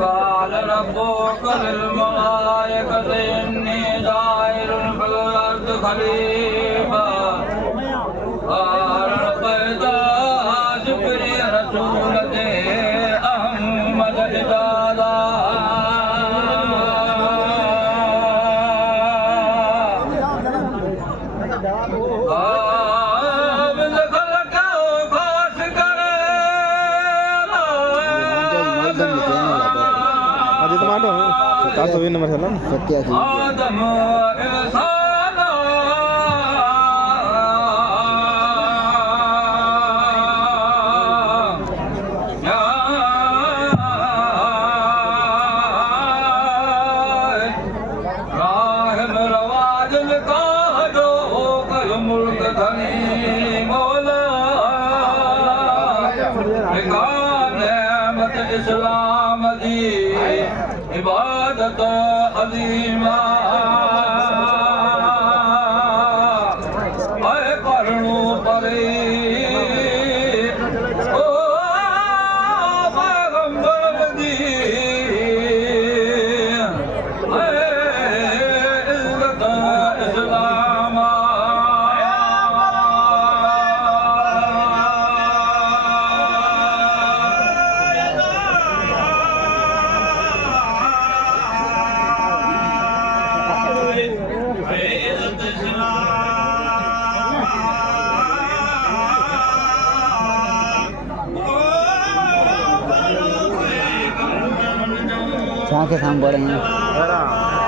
قال ربك للملائكة إني جاعل في الأرض خليفة قال لبيك جبريل رسولتي أحمد إجازة तो ये नंबर चला सत्या की आदम इंसान या राहिम रवाजल का जो कर मुल्क धनी मौला नेमत इस्लाम दी इबादत अलीमा है करणो परे ओ पैगंबर दी है इज्जत इस्लाम कहाँ के काम बढ़े हैं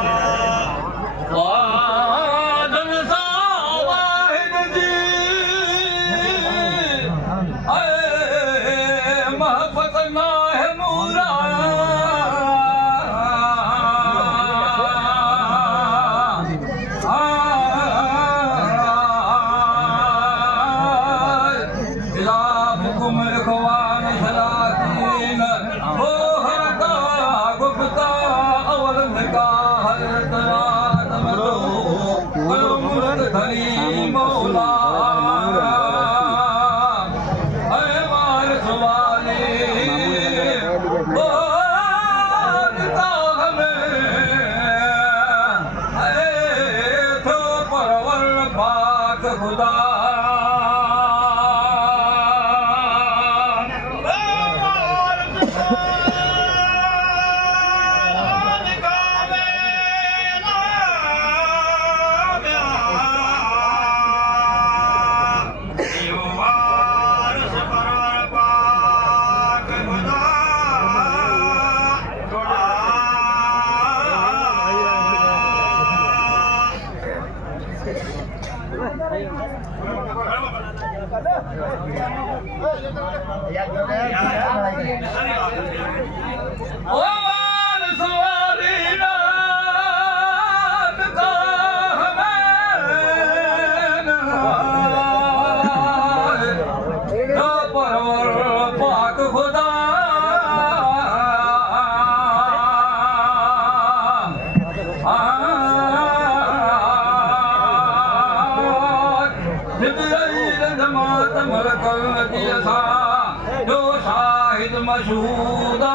मशहूदा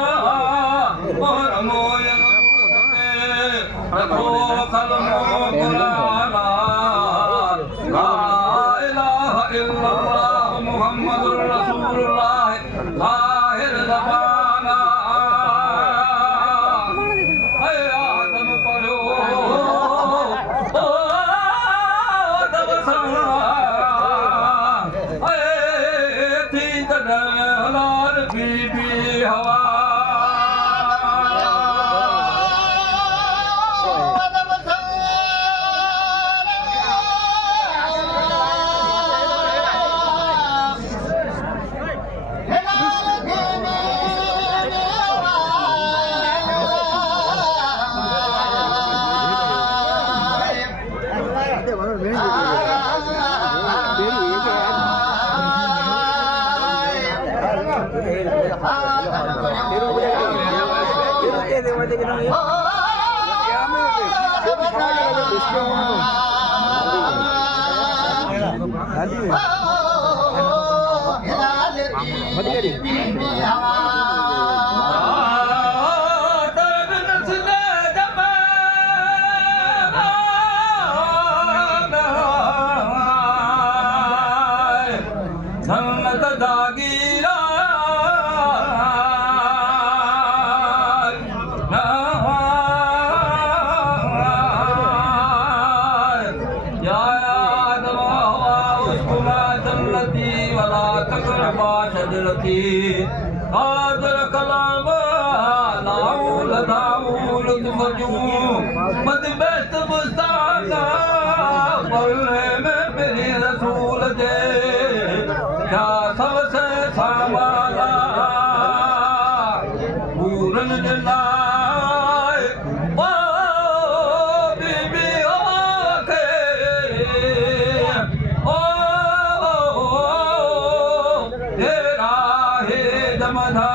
मोहर मोयन रखो कलमो कुराना ला इलाहा इल्लल्लाह मुहम्मदुर रसूलुल्लाह जाहिर ज़बाना ऐ आदम पढ़ो ओ आदम सना ऐ थी कदलार बीबी हवा रखी कादर कलाम लाऊं लदाऊं लुत्फ जूं मद बेस्त मुस्ताना पलने में मेरी रसूल दे क्या सबसे सामाला पूरन जलाए ओ बीबी आके ओ तेरा है जमधा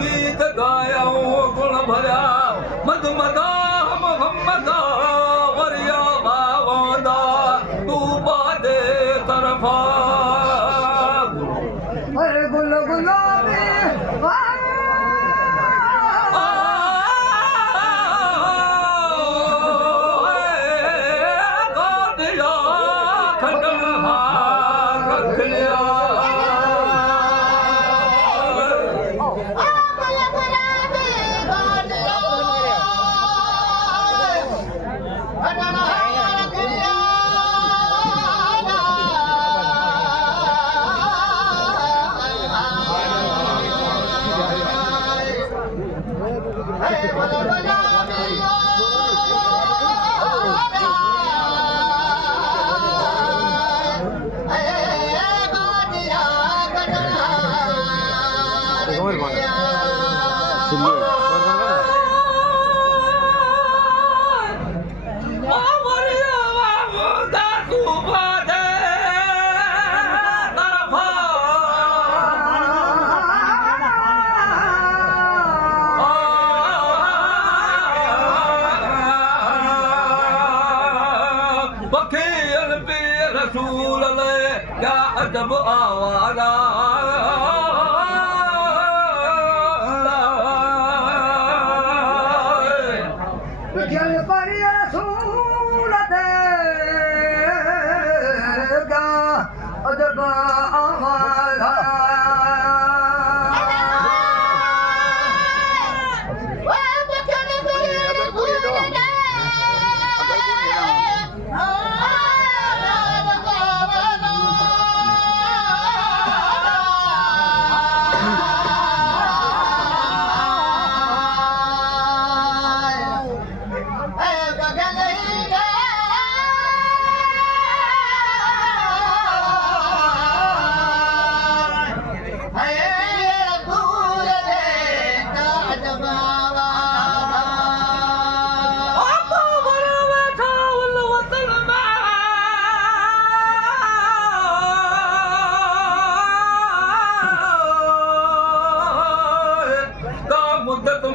गीत गाया गुण भरिया मद मदा मोहम्मदा वरिया बावंदा तू बादे तरफा गुल गुलाबी रसूल क्या अजब आवारा जल पर रसूल देगा अजब आवारा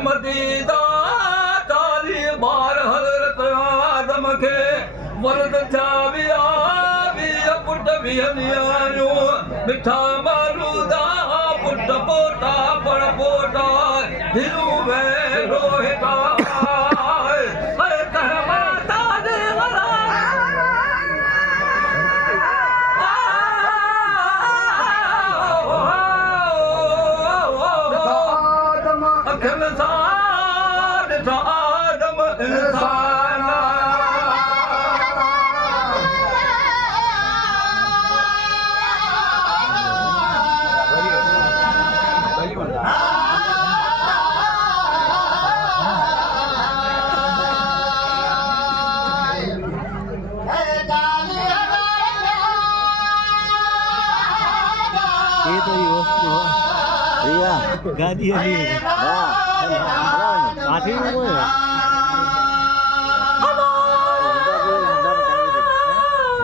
मदीदा ताली बार हज़रत आदम खे वरद थिया विया पुट विहनियायो मिठा मालूदा पुट पोटा पर पोटा दिलू में रोहिता Itu Yusuf. Iya. Gadi ini. Nah. Kasih gue.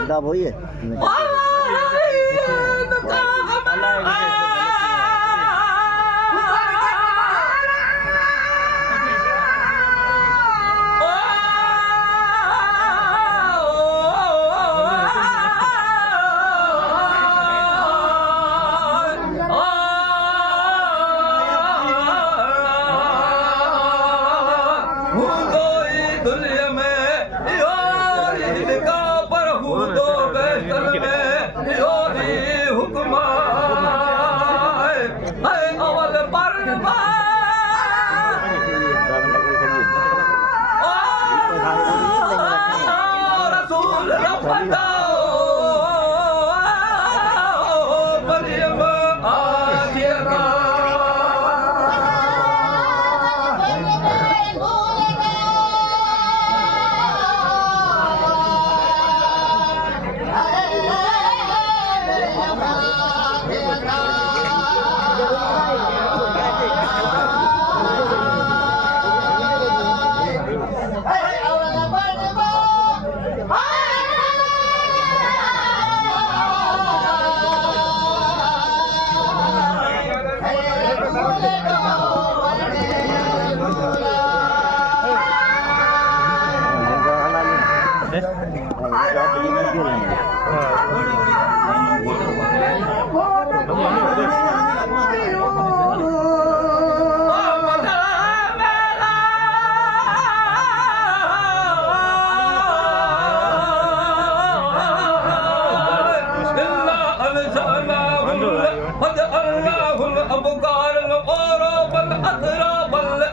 Udah boy.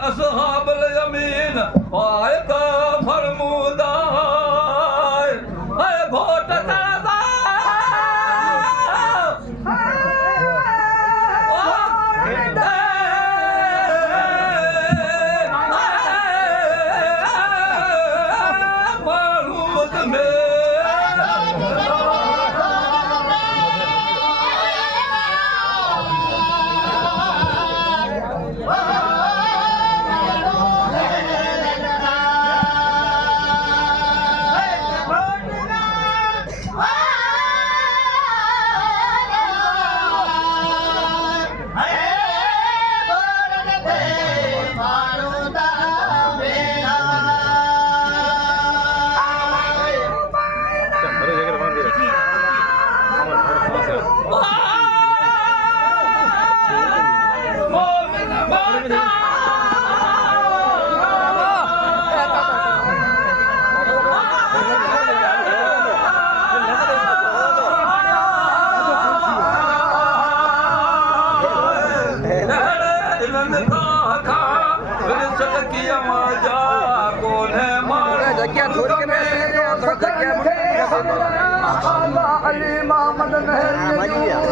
أصحاب اليمين فائق فرمودا أي بوت تلبا Ali Muhammad Nair